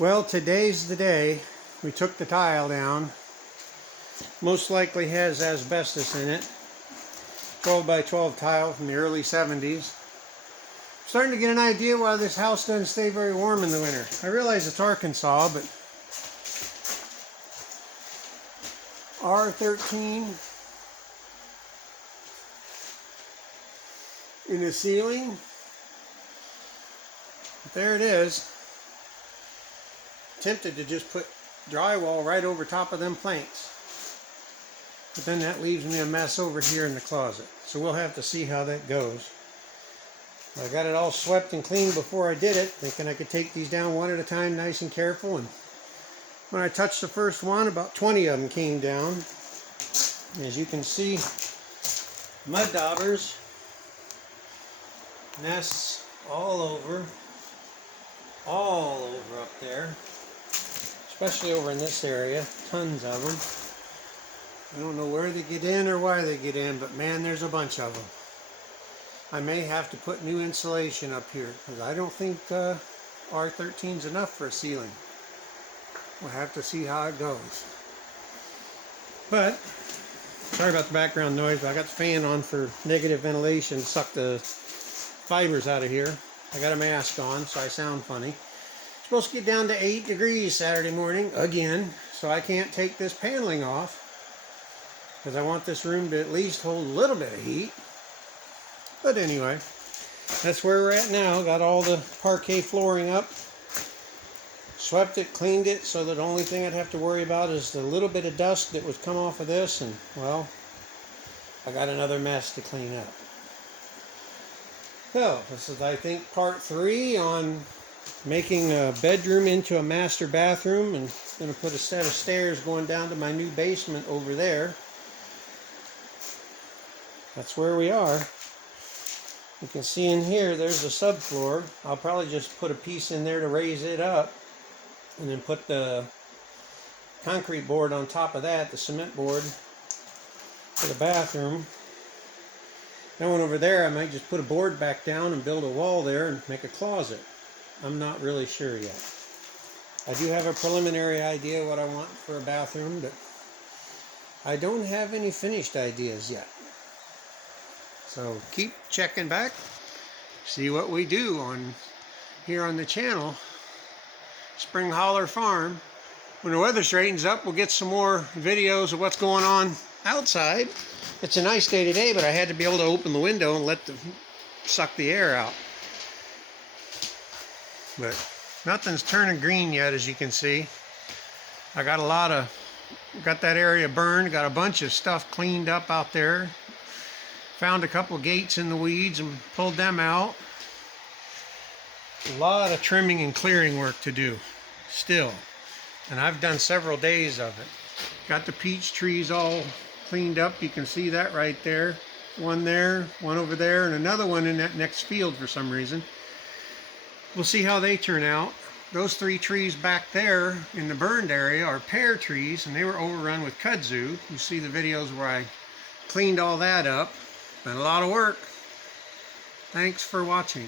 Well, today's the day. We took the tile down. Most likely has asbestos in it. 12 by 12 tile from the early 70s. Starting to get an idea why this house doesn't stay very warm in the winter. I realize it's Arkansas, but R13 in the ceiling. There it is. Tempted to just put drywall right over top of them planks. But then that leaves me a mess over here in the closet. So we'll have to see how that goes. I got it all swept and cleaned before I did it, thinking I could take these down one at a time nice and careful. And when I touched the first one, about 20 of them came down. As you can see, mud daubers, nests all over up there, especially over in this area, tons of them. I don't know where they get in or why they get in, but man, there's a bunch of them. I may have to put new insulation up here because I don't think R13 is enough for a ceiling. We'll have to see how it goes. But sorry about the background noise, but I got the fan on for negative ventilation to suck the fibers out of here. I got a mask on, so I sound funny. Supposed to get down to 8 degrees Saturday morning again, so I can't take this paneling off because I want this room to at least hold a little bit of heat. But anyway, that's where we're at now. Got all the parquet flooring up. Swept it, cleaned it, so that the only thing I'd have to worry about is the little bit of dust that would come off of this. And, well, I got another mess to clean up. So, this is, I think, part 3 on making a bedroom into a master bathroom. And I'm going to put a set of stairs going down to my new basement over there. That's where we are. You can see in here, there's a subfloor. I'll probably just put a piece in there to raise it up and then put the concrete board on top of that, the cement board for the bathroom. That one over there, I might just put a board back down and build a wall there and make a closet. I'm not really sure yet. I do have a preliminary idea what I want for a bathroom, but I don't have any finished ideas yet. So keep checking back, see what we do on here on the channel, Spring Holler Farm. When the weather straightens up, we'll get some more videos of what's going on outside. It's a nice day today, but I had to be able to open the window and suck the air out. But nothing's turning green yet, as you can see. I got got that area burned, got a bunch of stuff cleaned up out there. Found a couple gates in the weeds and pulled them out. A lot of trimming and clearing work to do still. And I've done several days of it. Got the peach trees all cleaned up. You can see that right there. One there, one over there, and another one in that next field for some reason. We'll see how they turn out. Those 3 trees back there in the burned area are pear trees, and they were overrun with kudzu. You see the videos where I cleaned all that up. Been a lot of work. Thanks for watching.